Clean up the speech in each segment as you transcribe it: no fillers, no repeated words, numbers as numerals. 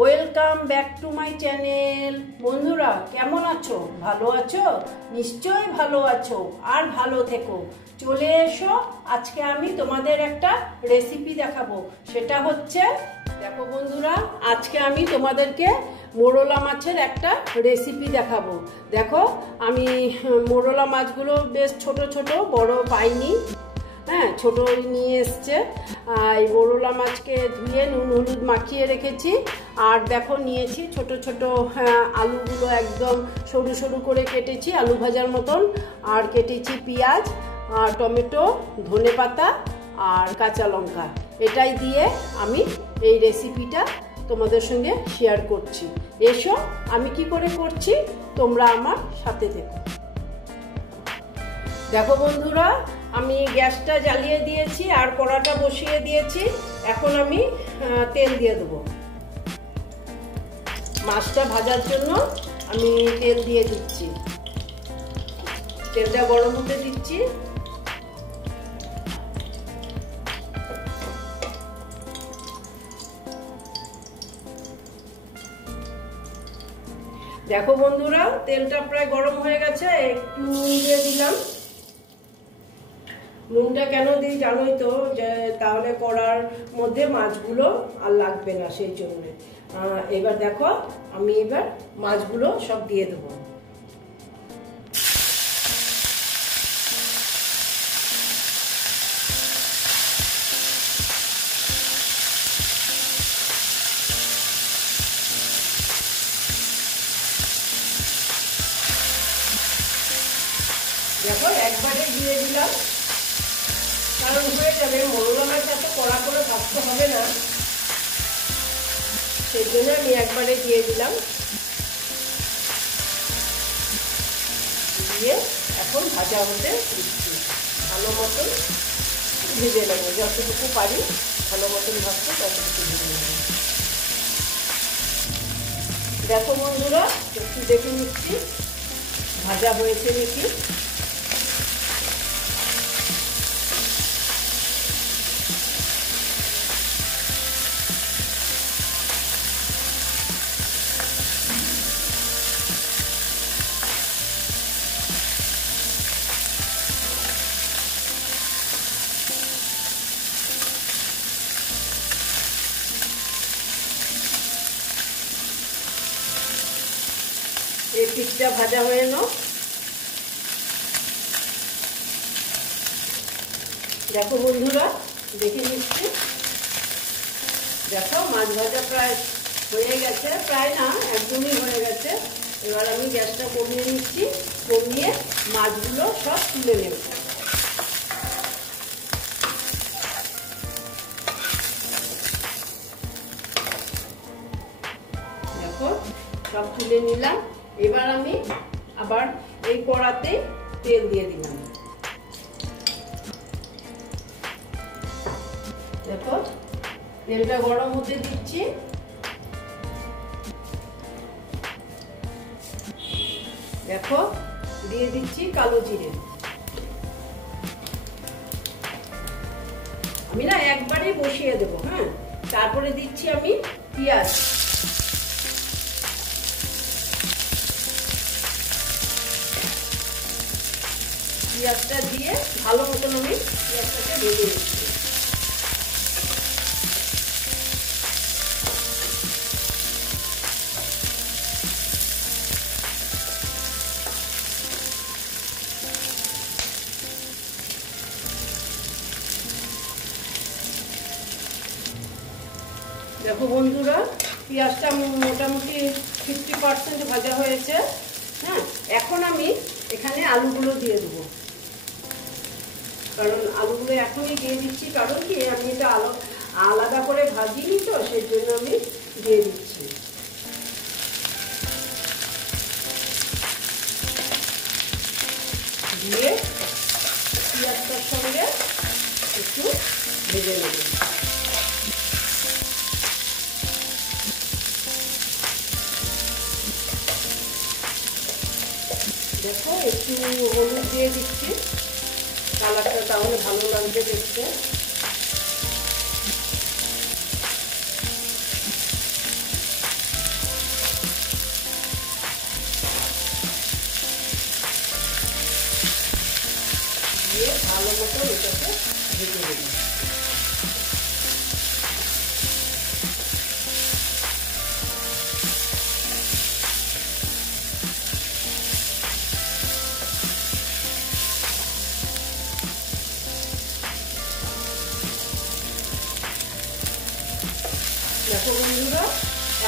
Welcome back to my channel. বন্ধুরা কেমন আছো? ভালো আছো? নিশ্চয়ই ভালো আছো, আর ভালো থেকো। চলে এসো, আজকে আমি তোমাদের একটা রেসিপি দেখাবো। সেটা হচ্ছে, দেখো বন্ধুরা, আজকে আমি তোমাদেরকে মোরলা মাছের একটা রেসিপি দেখাবো। দেখো, আমি মোরলা মাছগুলো বেশ ছোট ছোট, বড় পাইনি, হ্যাঁ, ছোট নিয়ে এসছে। এই মোরলা মাছকে ধুয়ে নুন হলুদ মাখিয়ে রেখেছি। আর দেখো, নিয়েছি ছোট ছোট আলুগুলো একদম সরু সরু করে কেটেছি, আলু ভাজার মতন। আর কেটেছি পেঁয়াজ, আর টমেটো, ধনেপাতা আর কাঁচা লঙ্কা। এটাই দিয়ে আমি এই রেসিপিটা তোমাদের সঙ্গে শেয়ার করছি। এসো, আমি কি করে করছি তোমরা আমার সাথে থেকো। দেখো বন্ধুরা, আমি গ্যাসটা জ্বালিয়ে দিয়েছি আর কড়াটা বসিয়ে দিয়েছি। এখন আমি তেল দিয়ে দেবো। মাছটা ভাজার জন্য আমি তেল দিয়ে দিচ্ছি। তেলটা গরম হতে দিচ্ছি। দেখো বন্ধুরা, তেলটা প্রায় গরম হয়ে গেছে। একটু নুন দিয়ে দিলাম। নুনটা কেন দিই জানোই তো, যে তাহলে কড়ার মধ্যে মাছগুলো আর লাগবে না, সেই জন্য। এবার দেখো, আমি এবার মাছগুলো সব দিয়ে দেবো। দেখো, একবারে দিয়ে দিলাম, কারণ হয়ে যাবে। মোরলা মাছ এত কড়া করে ভাজতে হবে না, সেই জন্য আমি একবারে দিয়ে দিলাম। দিয়ে এখন ভাজা হতে দিচ্ছি। ভালো মতন ভেজে নেবো, যতটুকু পারি ভালো মতন ভাজতে ততটুকু ভেজে নেবো। দেখো বন্ধুরা, একটু দেখে নিচ্ছি ভাজা হয়েছে নাকি। এই পিঠটা ভাজা হয়ে নাও। দেখো বন্ধুরা, দেখে নিচ্ছি। দেখো, মাছ ভাজা প্রায় হয়ে গেছে, প্রায় না, একদমই হয়ে গেছে। এবার আমি গ্যাসটা কমিয়ে নিচ্ছি। কমিয়ে মাছগুলো সব তুলে নেব। দেখো, সব তুলে নিলাম। এবার আমি আবার এই কড়াতে তেল দিয়ে দিলাম। দেখো, তেলটা গরম হতে দিচ্ছি। দেখো, দিয়ে দিচ্ছি কালো জিরে। আমি না একবারেই বসিয়ে দেবো, হ্যাঁ। তারপরে দিচ্ছি আমি পেঁয়াজ। পেঁয়াজটা দিয়ে ভালো মতন আমি পেঁয়াজটাকে ভেজে নিচ্ছি। দেখো বন্ধুরা, পেঁয়াজটা মোটামুটি 50% ভাজা হয়েছে, হ্যাঁ। এখন আমি এখানে আলুগুলো দিয়ে দেবো। কারণ আলুগুলো এখনই দিয়ে দিচ্ছি, কারণ কি আমি এটা আলাদা করে ভাজিনি তো, সেই জন্য আমি দিয়ে দিচ্ছি। দিয়ে পেঁয়াজটার সঙ্গে একটু ভেজে নেব। দেখো, একটু হলুদ দিয়ে দিচ্ছি, কালারটা তাহলে ভালো লাগবে দেখতে। মতো এটাকে ভেজে দেব। দেখো বন্ধুরা,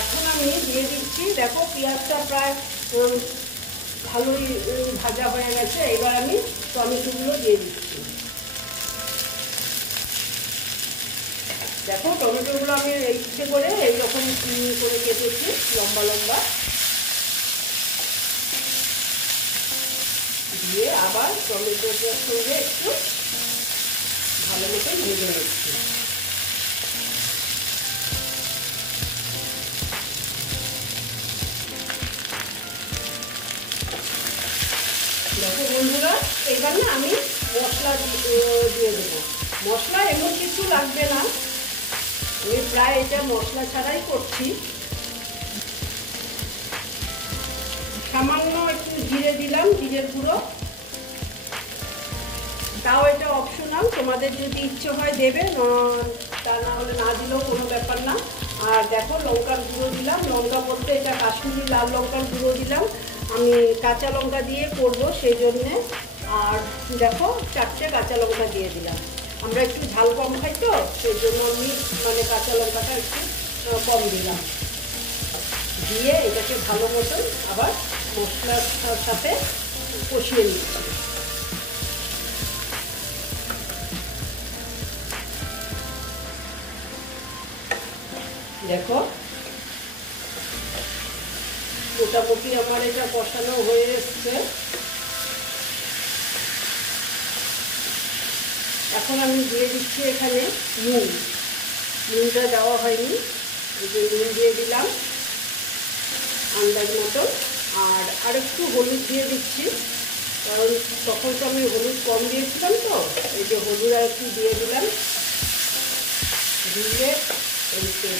এখন আমি দিয়ে দিচ্ছি, দেখো পেঁয়াজটা প্রায় ভালোই ভাজা হয়ে গেছে। এবার আমি টমেটোগুলো দিয়ে দিচ্ছি। দেখো টমেটোগুলো আমি ইচ্ছে করে এইরকম করে কেটেছি, লম্বা লম্বা। দিয়ে আবার টমেটোটার সঙ্গে একটু ভালো মতো ভেজে নিচ্ছি। দেখো বন্ধুরা, এবার না আমি মশলা দিয়ে দেবো। মশলা এমন কিছু লাগবে না, আমি প্রায় এটা মশলা ছাড়াই করছি। সামান্য একটু জিরে দিলাম, জিরের গুঁড়ো, তাও এটা অপশনাল, তোমাদের যদি ইচ্ছে হয় দেবে, তা না হলে না দিলেও কোনো ব্যাপার না। আর দেখো লঙ্কার গুঁড়ো দিলাম, লঙ্কা বলতে এটা কাশ্মীরি লাল লঙ্কার গুঁড়ো দিলাম, আমি কাঁচা লঙ্কা দিয়ে করব সেই জন্যে। আর দেখো 4টে কাঁচা লঙ্কা দিয়ে দিলাম, আমরা একটু ঝাল কম খাই তো সেই জন্য আমি মানে কাঁচা লঙ্কাটা একটু কম দিলাম। দিয়ে এটাকে ভালো মতন আবার মশলার সাথে কষিয়ে নিচ্ছি। দেখো মোটামুটি আমার এটা কষানো হয়ে এসছে। এখন আমি দিয়ে দিচ্ছি এখানে নুন। নুনটা দেওয়া হয়নি, এই যে নুন দিয়ে দিলাম আন্দাজ মতো। আর একটু হলুদ দিয়ে দিচ্ছি, কারণ তখন তো আমি হলুদ কম দিয়েছিলাম, তো এই যে হলুদ আর একটু দিয়ে দিলাম।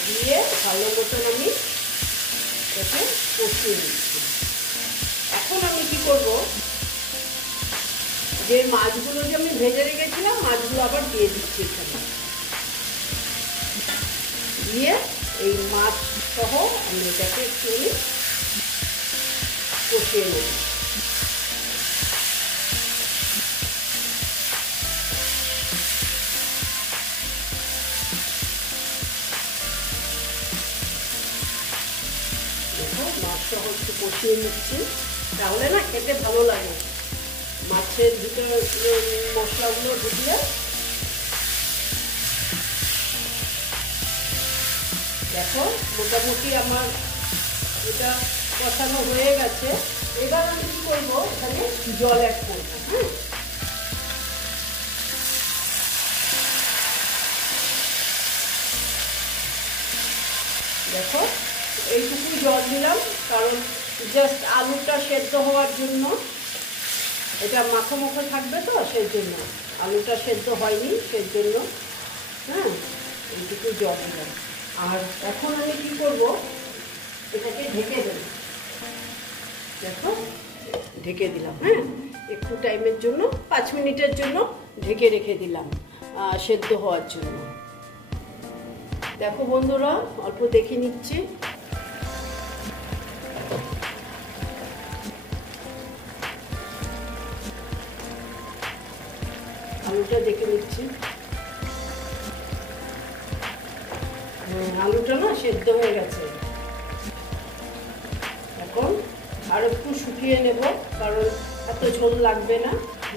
দিয়ে ভালো মতন আমি এটাকে কষিয়ে দিচ্ছি। এখন আমি কি করব, যে মাছগুলো যে আমি ভেজে রেখেছিলাম মাছগুলো আবার দিয়ে দিচ্ছি এখানে। দিয়ে এই মাছ সহ আমি এটাকে একটু কষিয়ে নেব। মাছ সহ একটু কষিয়ে নিচ্ছি, তাহলে না খেতে ভালো লাগে। মাছের ভিতরে মশলাগুলো ঢুকলে। দেখো মোটামুটি আমার এটা কষানো হয়ে গেছে। এবার আমি কি করবো, এখানে জল অ্যাড করবো। হ্যাঁ, দেখো এইটুকু জল দিলাম, কারণ জাস্ট আলুটা সেদ্ধ হওয়ার জন্য। এটা মাখো মাখো থাকবে তো সেই জন্য, আলুটা সেদ্ধ হয়নি সেই জন্য। হ্যাঁ, এইটুকু জল দিলাম। আর এখন আমি কি করব, এটাকে ঢেকে দেব। দেখো ঢেকে দিলাম। হ্যাঁ, একটু টাইমের জন্য 5 মিনিটের জন্য ঢেকে রেখে দিলাম সেদ্ধ হওয়ার জন্য। দেখো বন্ধুরা, অল্প দেখে নিচ্ছি। আলুটা দেখে নিচ্ছি। আলুটা না সেদ্ধ হয়ে গেছে। এখন আর একটু শুকিয়ে নেব, কারণ এত ঝোল লাগবে না,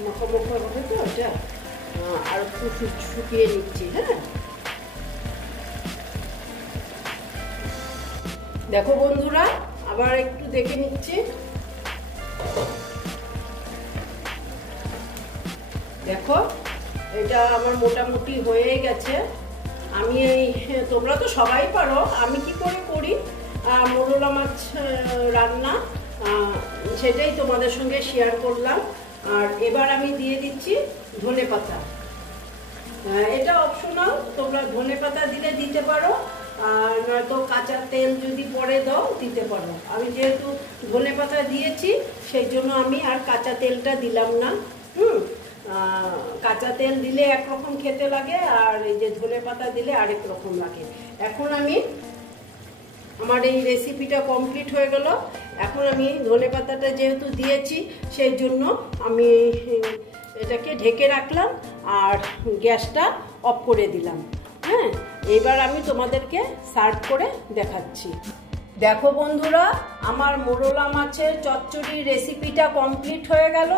মাখা মাখা হবে তো এটা। আর একটু শুকিয়ে নিচ্ছি। হ্যাঁ, দেখো বন্ধুরা, আবার একটু দেখে নিচ্ছি। দেখো এটা আমার মোটামুটি হয়ে গেছে। আমি তোমরা তো সবাই পারো, আমি কি করে করি মোরলা মাছ রান্না, সেটাই তোমাদের সঙ্গে শেয়ার করলাম। আর এবার আমি দিয়ে দিচ্ছি ধনেপাতা। এটা অপশনাল, তোমরা ধনেপাতা দিলে দিতে পারো, আর নয়তো কাঁচা তেল যদি পরে দাও দিতে পারো। আমি যেহেতু ধনেপাতা দিয়েছি সেই জন্য আমি আর কাঁচা তেলটা দিলাম না। কাঁচা তেল দিলে একরকম খেতে লাগে, আর এই যে ধনেপাতা দিলে আরেক রকম লাগে। এখন আমার এই রেসিপিটা কমপ্লিট হয়ে গেল। এখন আমি ধনেপাতাটা যেহেতু দিয়েছি সেই জন্য আমি এটাকে ঢেকে রাখলাম আর গ্যাসটা অফ করে দিলাম। হ্যাঁ, এবার আমি তোমাদেরকে সার্ভ করে দেখাচ্ছি। দেখো বন্ধুরা, আমার মোরলা মাছের চচ্চড়ি রেসিপিটা কমপ্লিট হয়ে গেল।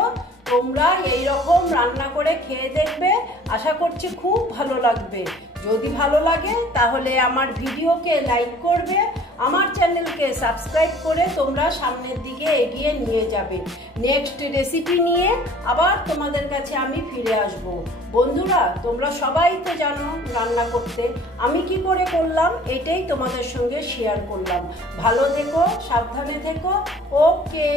তোমরা এই রকম রান্না করে খেয়ে দেখবে, আশা করছি খুব ভালো লাগবে। যদি ভালো লাগে তাহলে আমার ভিডিওকে লাইক করবে, আমার চ্যানেলকে সাবস্ক্রাইব করে তোমরা সামনের দিকে এগিয়ে নিয়ে যাবে। নেক্সট রেসিপি নিয়ে আবার তোমাদের কাছে আমি ফিরে আসব। বন্ধুরা, তোমরা সবাই তো জানো রান্না করতে, আমি কি করে করলাম এটাই তোমাদের সঙ্গে শেয়ার করলাম। ভালো থেকো, সাবধানে থেকো। ওকে।